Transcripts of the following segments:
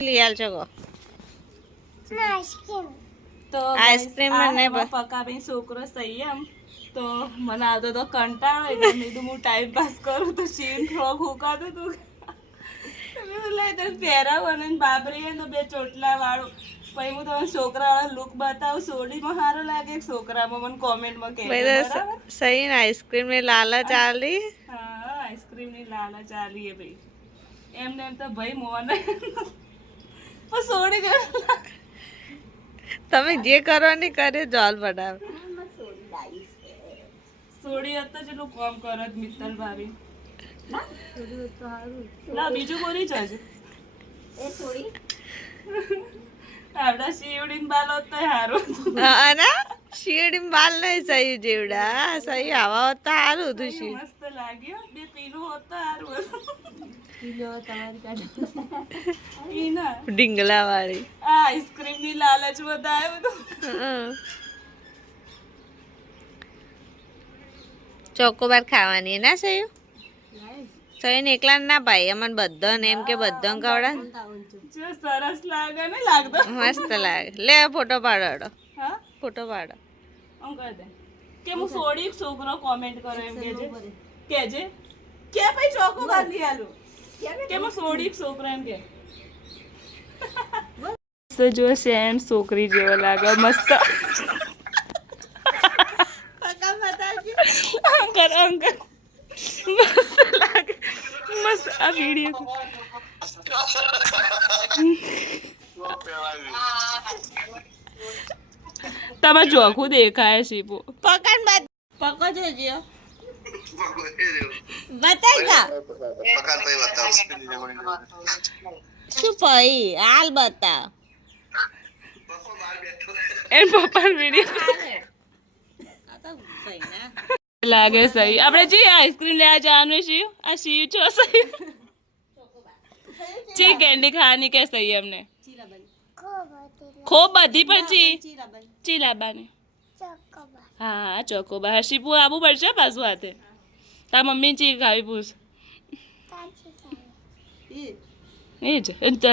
લઈ આલજો તો આઈસ્ક્રીમ મને બ- છોકરો સંયમ તો મને આવતો તો કંટાળો એટલે કીધું હું ટાઈમ પાસ કરું તો શીન ફ્રોક હુકાતું હતું મેં કીધું લઈ તને પહેરાવું અને બાબરી ને બે ચોટલા વાળું. પછી હું તમને છોકરા વાળા લુક બતાવું. સોડીમાં સારું લાગે. છોકરામાં મને કોમેન્ટમાં કહેજો બરાબર? સહી ને આઈસ્ક્રીમની લાલચ આલી. હા આઈસ્ક્રીમની લાલચ આલી એ ભાઈ એમને એમ તો ભાઈ મોને. તમે જે કરવાની કરે જોલ બનાવ. સોડી હતા જેટલું કોમ કરત મિત્તલ ભાભી. ના બીજું કોની જશે આવડા શિવડીન બાલો તો હારું. શીરડી બાલ નહીં સહી જેવડા. સહી આવા હોત તો સારું હતું શું મસ્ત લાગ્યો. બે હોત ડીંગલા વાળી આ આઈસ્ક્રીમની લાલચ બધું. ચોકોબાર ખાવાની ના સહી? સહી ને એકલા ના ભાઈ અમને બધાને એમ કે બધાને ખવડા સરસ લાગે ને લાગતો. મસ્ત લાગે. લે ફોટો પાડો ફોટો પાડો. આમ કરી દે કે હું સોડી છોકરો કોમેન્ટ કરો એમ કેજે કેજે કે ભાઈ ચોકો બાંધી આલું કે હું સોડી છોકરો એમ કે તો જો સેમ છોકરી જેવો લાગે મસ્ત આમ કર આમ કર મસ્ત લાગે મસ્ત આ વીડિયો તમે ચોખ્ખું દેખાય શીપો પકડ બાદ પકો જોજો બતાઈ જા શું પઈ હાલ બતાવ એન પપ્પા વીડિયો આ તો કઈ ના લાગે સહી આપણે જે આઈસ્ક્રીમ લેવા જવાનું છે આ સી છો સહી ચી કેન્ડી ખાવાની કે સહી અમને ખૂબ બધી પણ ચી ચી લાવવાની હા ચોકોબા હર્ષીપુ આવવું પડશે પાછું હાથે? તાર મમ્મી ચી ખાવી પૂછ. એ જ.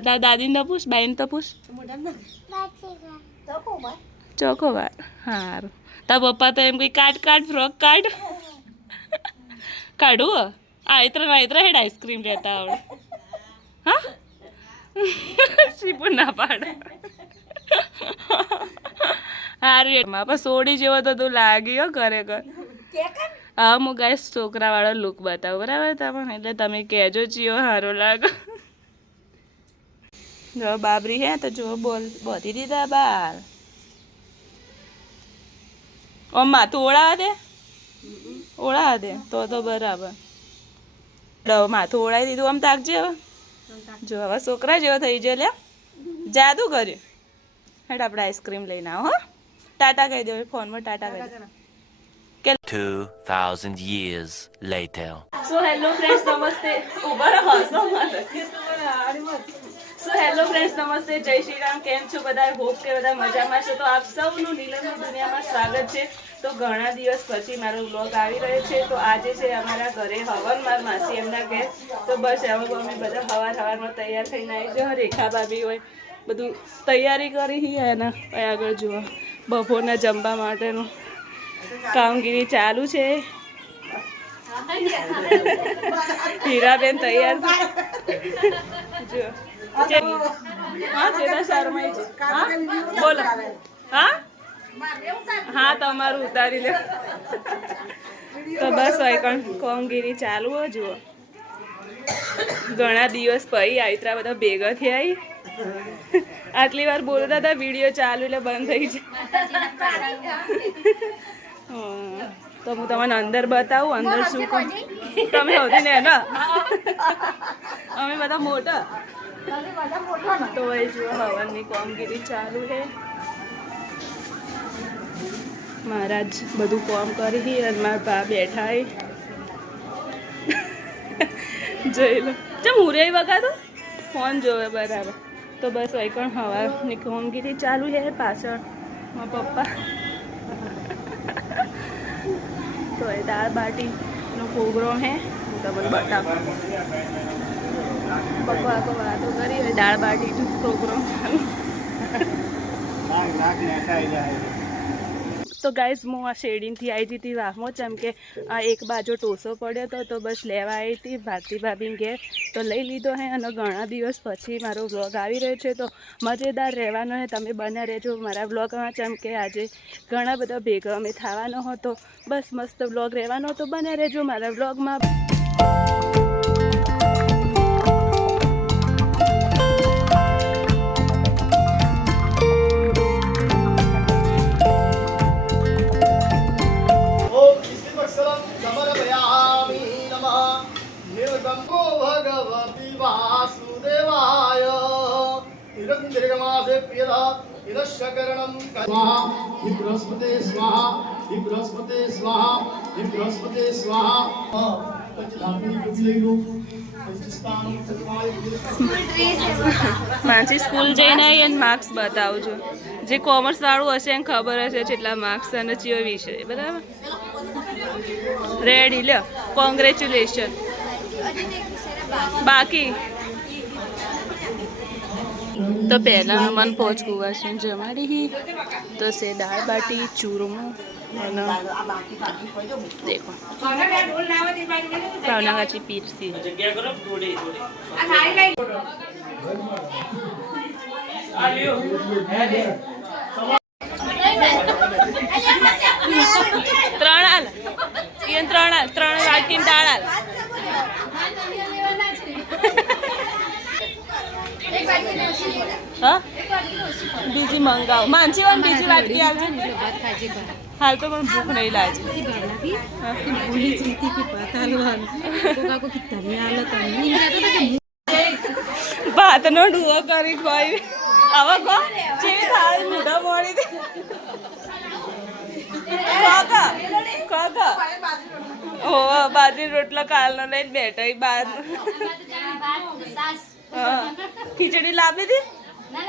તાર દાદીને તો પૂછ બાઈને તો પૂછ. ચોકોબાર? હારું. તાર પપ્પા તો એમ કઈ કાઢ કાઢ ફ્રોક કાઢ. કાઢું આ ઇત્ર ના ઇત્ર હેડ આઈસ્ક્રીમ લેતા આવડે. હા? શીપુ ના પાડે. હારું એમાં પણ સોડી જેવો તો તું લાગ્યો ખરેખર. હા હું છોકરા વાળો લુક બતાવું બરાબર? તમે એટલે તમે કહેજો જીઓ સારો લાગો. જો બાબરી હે તો જો બોલ બોધી દીધા બાર. ઓમ માથું ઓળા દે? ઓળાવા દે તો તો બરાબર. માથું ઓળાવી દીધું આમ તાકજે હવે. જો હવે છોકરા જેવો થઈ ગયો લે જાદુ કર્યું. હેડ આપણે આઈસ્ક્રીમ લઈને આવો ટાટા કહી દો ફોનમાં ટાટા કહી દો. 2,000 years later. So hello friends નમસ્તે. ઊભા રહો હસો સો હેલો ફ્રેન્ડ્સ નમસ્તે. જય શ્રી રામ. કેમ છો બધા? હોપ કે બધા મજામાં છો. તો આપ સૌનું નીલમની દુનિયામાં સ્વાગત છે. તો ઘણા દિવસ પછી મારો વ્લોગ આવી રહ્યો છે. તો આજે છે અમારા ઘરે હવન માર માસી એમના ઘેર. તો બસ હવે અમે બધા હવાર હવારમાં તૈયાર થઈને આવી જાઓ રેખા ભાભી હોય બધું તૈયારી કરી એના. આગળ જુઓ. બપોરના જમવા માટેનું કામગીરી ચાલુ છે. હીરાબેન તૈયાર હા ચેતા બોલો. હા? હા, તમારું ઉતારી લે. તો બસ હોય કામગીરી ચાલુ જુઓ. ઘણા દિવસ પછી આવી બધા ભેગા થયા આટલી વાર બોલતા હતા વીડિયો ચાલુ એટલે બંધ થઈ જાય. હા. તો હું તમને અંદર બતાવું અંદર શું તમે સૌથી ને અમે બધા મોટા. તો એ જો હવનની કામગીરી ચાલુ છે. મહારાજ બધું કામ કરી અને મારા ભા બેઠા હે જોઈ લો. ચમ હુરે વગાડો ફોન જોવે બરાબર. તો બસ વૈકણ હવાની કામગીરી ચાલુ છે પાછળ. મારા પપ્પા. તો એ દાળ બાટીનો પ્રોગ્રામ હે હું તમને બતાવું. તો વાતો કરી દાળ બાટી પ્રોગ્રામ તો ગાઈઝ હું આ શેરડીથી આવી હતી વાહમો, જેમ કે આ એક બાજુ ટોસો પડ્યો હતો તો બસ લેવા આવી હતી ભારતી ભાભી ઘેર તો લઈ લીધો હે અને ઘણા દિવસ પછી મારો વ્લોગ આવી રહ્યો છે. તો મજેદાર રહેવાનો હે, તમે બને રહેજો મારા વ્લોગમાં જેમ કે આજે ઘણા બધા ભેગા અમે થવાનો હતો. બસ મસ્ત વ્લોગ રહેવાનો હતો બને રહેજો મારા વ્લોગમાં निरञ्जनमासे प्रियः इदस्य करणं स्वाहा हि बृहस्पते स्वाहा हि बृहस्पते स्वाहा हि बृहस्पते स्वाहा પંચધાતુની કુંભી લઈ લો પંચસ્થાન સત્વાય માનસી સ્કૂલ જઈને આવી અને માર્ક્સ બતાવજો જે કોમર્સ વાળું હશે એને ખબર હશે કેટલા માર્ક્સ અને ચિયો વિષય બરાબર રેડી લ્યો કોંગ્રેચ્યુલેશન બાકી તો પહેલાં મન પહોંચવું છે જમાડી તો છે દાળ બાટી, ચૂરમું, અને દેખો. ભાવનગરથી પીરસી. ત્રણ હાલ ત્રણ ત્રણ વાટકીને દાળ હાલ હા બીજી મંગાવો. માનસી વાન બીજી વાટકી હાલ હાલ તો પણ ભૂખ નહીં લાગે. ભાતનો ડુઓ કરી ખોઈ આવા કો. જેવી થાળી મૂઢા મોડી દે. કાકા કાકા. ઓ બાજરી રોટલો કાલનો લઈને બેઠો બાર ખીચડી લાવી હતી હવે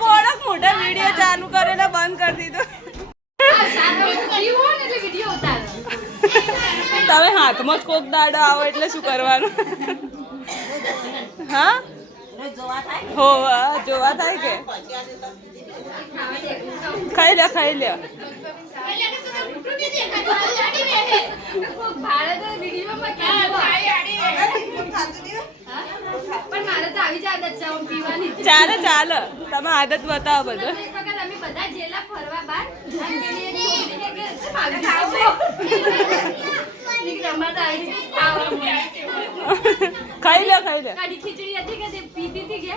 મોડક મોટા વીડિયો ચાલુ કરીને બંધ કરી દીધો. તમે હાથમાં જ કોક દાડો આવો એટલે શું કરવાનું? હા? હોવા જોવા થાય કે? ખાઈ લે ખાઈ લે પણ મારે તો આવી જ આદત છે હું પીવાની. ચાલે ચાલે. તમે આદત બતાવો બધો. એક વખત અમે બધા જેલા ફરવા બહાર. ખાઈ લે ખાઈ લે. કઢી ખીચડી હતી કે તે પીધી હતી કે?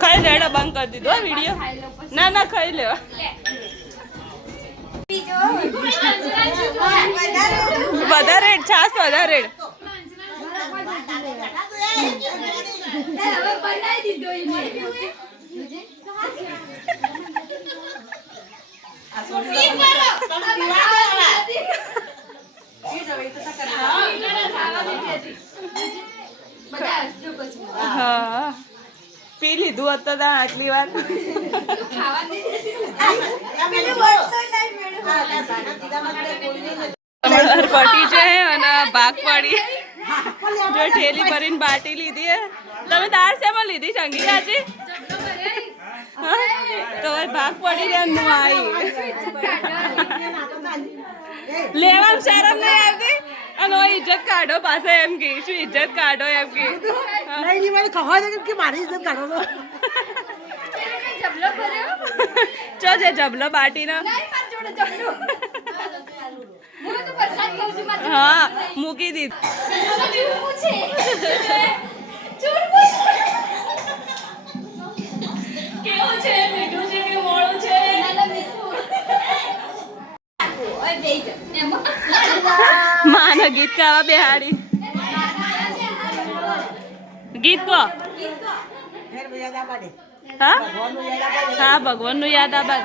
ખાઈ લે એડા બંધ કરી દીધો વીડિયો. ખાઈ લો પછી. ના ના ખાઈ લે. વધારે છાસ વધારે હવે બનાવી દીધો એને. ખાવા દીધી હતી. બધા હસજો પછી. હા. પી લીધું હતો ત્યાં આટલી વાર. પટી છે અને ભાગ પડી. જો ઠેલી ભરીને બાટી લીધી હે. તમે દાળ શેમાં લીધી સંગી આજે તો ભાગ પડી રહ્યા હું આવી લેવાનું શરમ નહીં આવતી? અને હવે ઇજ્જત કાઢો પાસે એમ કે શું ઇજ્જત કાઢો એમ કે. નહીં નહીં મને ખબર છે કે મારી ઇજ્જત કાઢો તો જબલો ભર્યો ચો જે જબલો બાટીનો. નહીં મારી જોડે જબલો. હું મૂકી માનો ગીત ગાવા બેહાડી. ગીત ગો. હા? ભગવાન ભગવાનનું યાદ આબાદ.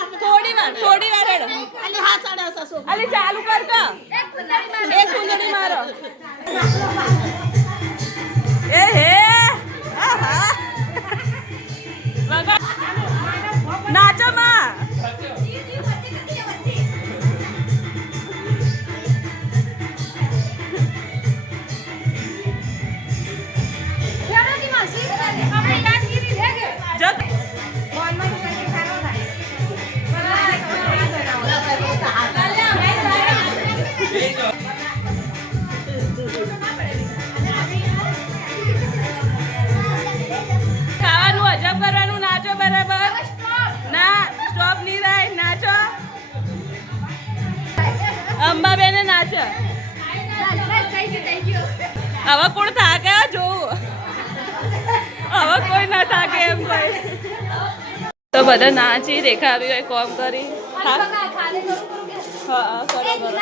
અલી હા સાડા સાસો અલી ચાલુ કર તો. એક ફૂલડી મારો. એક કુંદડી મારો એ હે. આહા. નાચો માં. જી, અંબાબેને નાચે હવે કોણ થાકે જોવું. હવે કોઈ ના થાકે એમ કોઈ. તો બધા નાચી દેખાવી હોય કોમ કરી. હા. કરું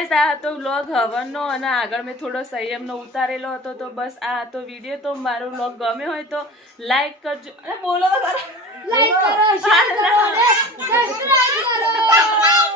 ગાઈસ આ હતો વ્લોગ હવનનો અને આગળ મેં થોડો સંયમનો ઉતારેલો હતો તો બસ આ હતો વીડિયો તો મારો વ્લોગ ગમે હોય તો લાઈક કરજો. બોલો લાઈક કરો સબસ્ક્રાઇબ કરો.